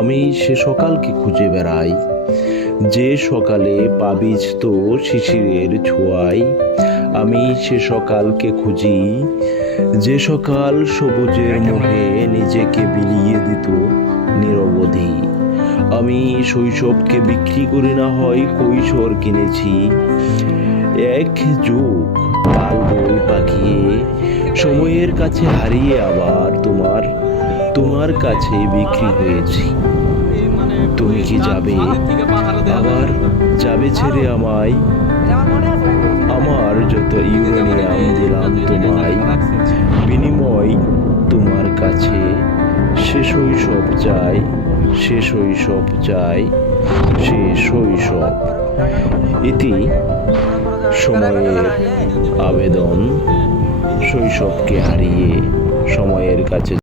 আমি সে সকালকে খুঁজে বেড়াই, যে সকালে পাবিজ তো শিশিরের ছোঁয়ায়। আমি সে সকালকে খুঁজি, যে সকাল সবুজের মোহে নিজেকে বিলিয়ে দিত নিরবধি। আমি শৈশবকে বিক্রি করি, না হয় কৈশোর কিনেছি। এক যুগ তাল বই পাকিয়ে সময়ের কাছে হারিয়ে আবার তোমার কাছে বিক্রি হয়েছি। তুমি কি যাবে, আবার যাবে ছেড়ে আমায়? আমার যত ইউরেনিয়াম দিলাম তোমায়, বিনিময় তোমার কাছে সে শৈশব চাই, সে শৈশব চাই, সে শৈশব। ইতি সময়ের আবেদন, শৈশবকে হারিয়ে সময়ের কাছে